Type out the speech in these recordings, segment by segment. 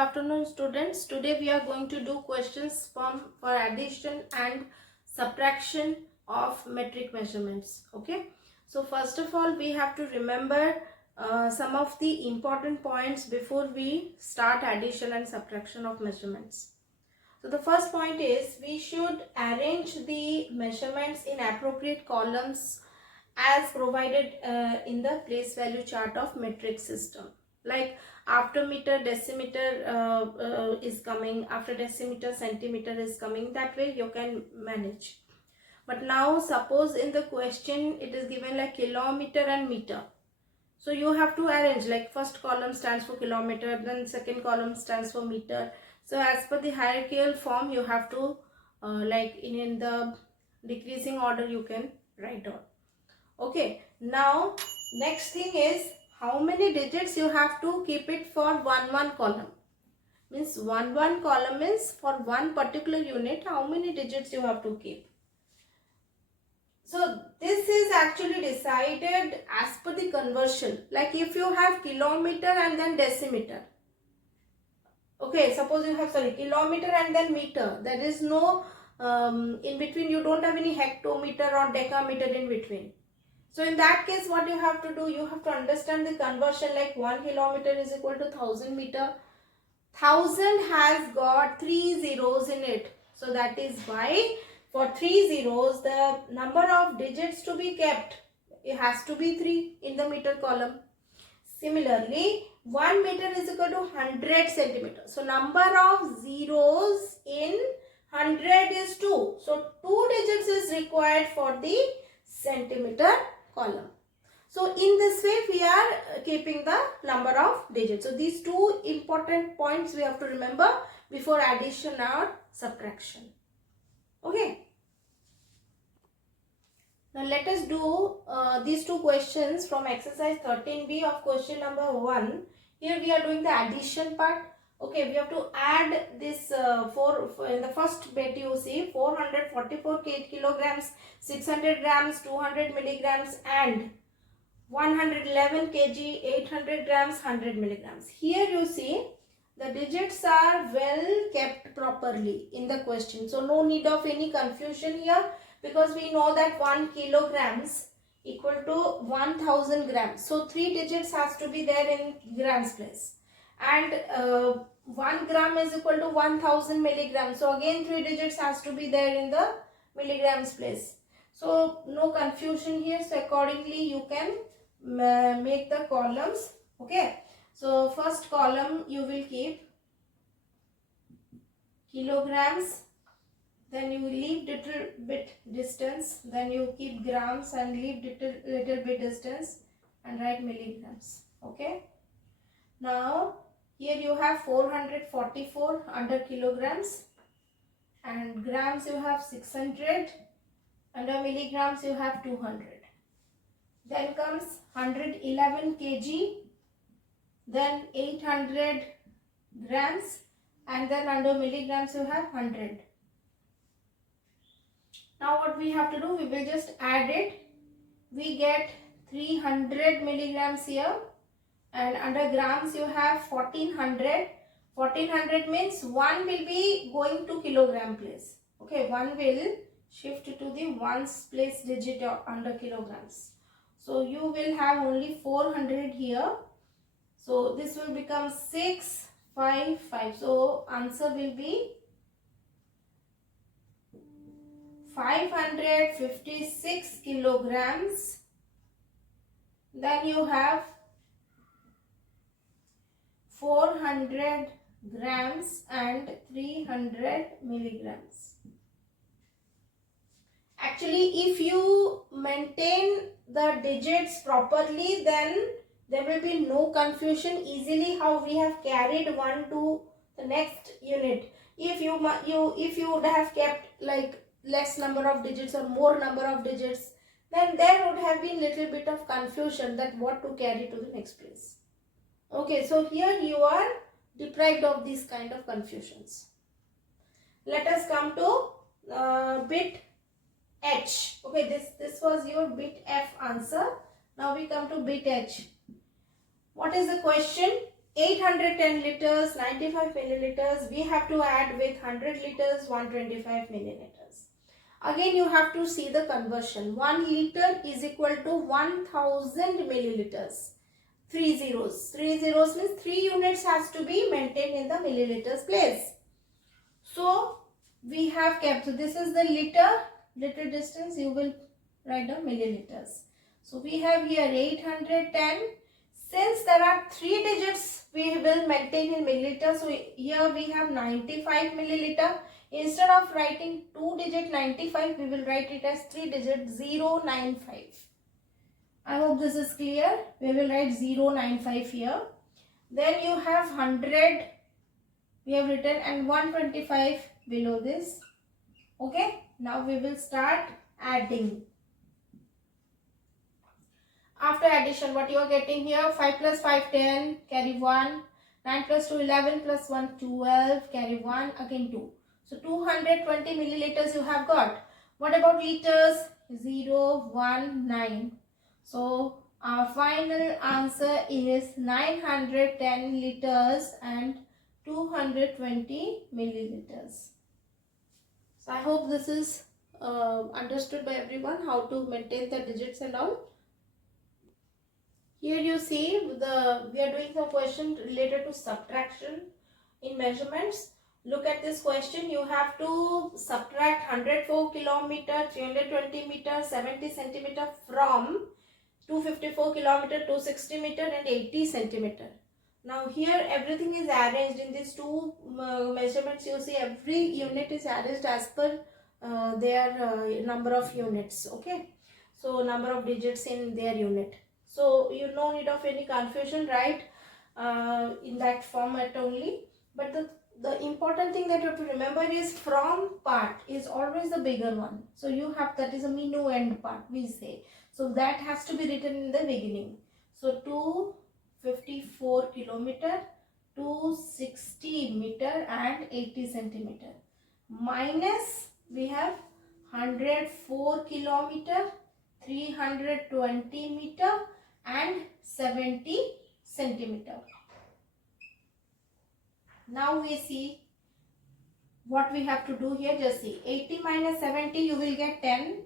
afternoon, students. Today we are going to do questions for addition and subtraction of metric measurements. Okay, so first of all we have to remember some of the important points before we start addition and subtraction of measurements. So the first point is we should arrange the measurements in appropriate columns as provided in the place value chart of metric system. Like after meter decimeter is coming, after decimeter centimeter is coming, that way you can manage. But now suppose in the question it is given like kilometer and meter, so you have to arrange like first column stands for kilometer, then second column stands for meter. So as per the hierarchical form you have to like in the decreasing order you can write down. Okay, now next thing is how many digits you have to keep it for one column. Means one column means for one particular unit how many digits you have to keep. So this is actually decided as per the conversion. Like if you have kilometer and then decimeter. Okay, suppose you have kilometer and then meter. There is no in between, you don't have any hectometer or decameter in between. So in that case what you have to do, you have to understand the conversion, like 1 kilometer is equal to 1000 meter. 1000 has got 3 zeros in it. So that is why for 3 zeros the number of digits to be kept, it has to be 3 in the meter column. Similarly 1 meter is equal to 100 centimeters. So number of zeros in 100 is 2. So 2 digits is required for the centimeter column. So in this way we are keeping the number of digits. So these two important points we have to remember before addition or subtraction. Okay. Now let us do these two questions from exercise 13b of question number 1. Here we are doing the addition part. Okay, we have to add this in the first bit you see 444 kilograms, 600 grams, 200 milligrams and 111 kg, 800 grams, 100 milligrams. Here you see the digits are well kept properly in the question. So no need of any confusion here, because we know that 1 kilograms equal to 1000 grams. So 3 digits has to be there in grams place. And 1 gram is equal to 1000 milligrams. So again 3 digits has to be there in the milligrams place. So no confusion here. So accordingly you can make the columns. Okay, so first column you will keep kilograms, then you leave little bit distance, then you keep grams and leave little bit distance and write milligrams. Okay, now here you have 444 under kilograms, and grams you have 600, under milligrams you have 200. Then comes 111 kg, then 800 grams, and then under milligrams you have 100. Now what we have to do, we will just add it. We get 300 milligrams here, and under grams you have 1400. 1400 means 1 will be going to kilogram place. Okay, 1 will shift to the ones place digit under kilograms. So you will have only 400 here. So this will become 655. So answer will be 556 kilograms. Then you have 400 grams and 300 milligrams. Actually, if you maintain the digits properly, then there will be no confusion easily how we have carried one to the next unit. If you would have kept like less number of digits or more number of digits, then there would have been little bit of confusion that what to carry to the next place. Okay, so here you are deprived of these kind of confusions. Let us come to bit H. Okay, this was your bit F answer. Now we come to bit H. What is the question? 810 liters, 95 milliliters, we have to add with 100 liters, 125 milliliters. Again, you have to see the conversion. 1 liter is equal to 1000 milliliters. 3 zeros. 3 zeros means 3 units has to be maintained in the milliliters place. So, we have kept. So, this is the liter distance. You will write down milliliters. So, we have here 810. Since there are 3 digits, we will maintain in milliliters. So, here we have 95 milliliter. Instead of writing 2 digit 95, we will write it as 3 digit 095. I hope this is clear. We will write 095 here. Then you have 100. We have written and 125 below this. Okay. Now we will start adding. After addition, what you are getting here? 5 plus 5, 10. Carry 1. 9 plus 2, 11 plus 1, 12. Carry 1. Again 2. So 220 milliliters you have got. What about liters? 0, 1, 9. So our final answer is 910 liters and 220 milliliters. So I hope this is understood by everyone how to maintain the digits and all. Here you see we are doing some question related to subtraction in measurements. Look at this question. You have to subtract 104 kilometer, 320 meter, 70 centimeter from 254 kilometer, 260 meter and 80 centimeter. Now here everything is arranged in these two measurements. You see every unit is arranged as per their number of units. Okay. So number of digits in their unit. So you no need of any confusion, right? In that format only. But the important thing that you have to remember is from part is always the bigger one. So you have, that is a minuend part we say. So that has to be written in the beginning. So 254 kilometer, 260 meter and 80 centimeter. Minus we have 104 kilometer, 320 meter and 70 centimeter. Now we see what we have to do here. Just see 80 minus 70, you will get 10.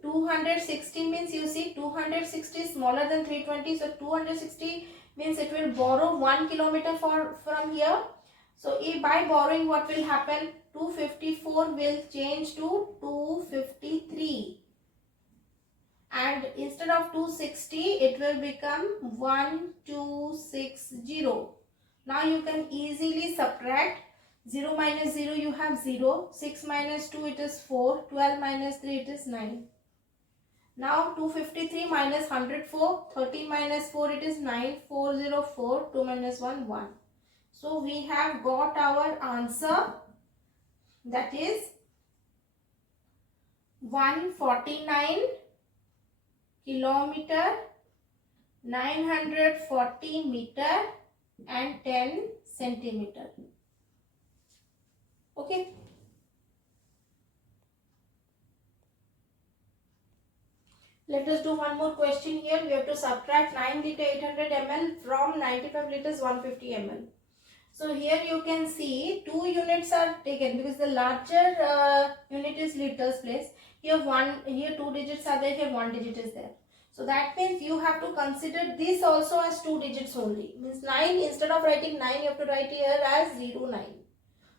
260 means, you see 260 is smaller than 320. So 260 means it will borrow 1 kilometer from here. So if by borrowing, what will happen? 254 will change to 253. And instead of 260, it will become 1260. Now you can easily subtract. 0 minus 0 you have 0. 6 minus 2 it is 4. 12 minus 3 it is 9. Now 253 minus 104. 13 minus 4 it is 9. 404. 2 minus 1, 1. So we have got our answer, that is 149 kilometer, 940 meter and 10 centimeter. Okay. Let us do one more question here. We have to subtract 9 liter 800 ml from 95 liters 150 ml. So here you can see 2 units are taken because the larger unit is liters place. Here 2 digits are there, here 1 digit is there. So that means you have to consider this also as 2 digits only. Means 9, instead of writing 9, you have to write here as 09.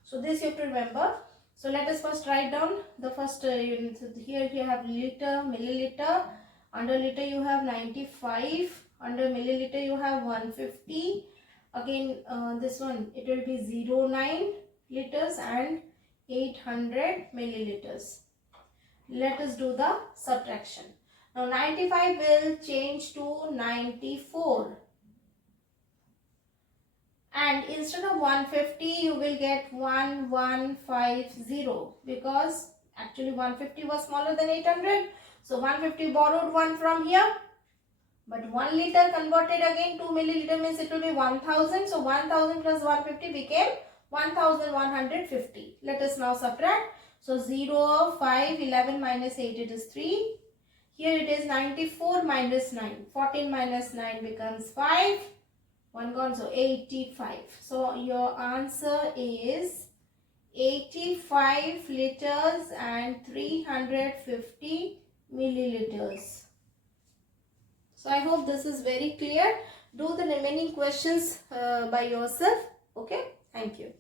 So this you have to remember. So let us first write down the first unit. So here you have liter, milliliter. Under liter you have 95. Under milliliter you have 150. Again this one, it will be 09 liters and 800 milliliters. Let us do the subtraction. Now 95 will change to 94. And instead of 150, you will get 1150 because actually 150 was smaller than 800. So 150 borrowed 1 from here. But 1 liter converted again to milliliter means it will be 1000. So 1000 plus 150 became 1150. Let us now subtract. So 0, 5, 11 minus 8 it is 3. Here it is 94 minus 9. 14 minus 9 becomes 5. 1 gone, so 85. So your answer is 85 liters and 350 milliliters. So I hope this is very clear. Do the remaining questions by yourself. Okay. Thank you.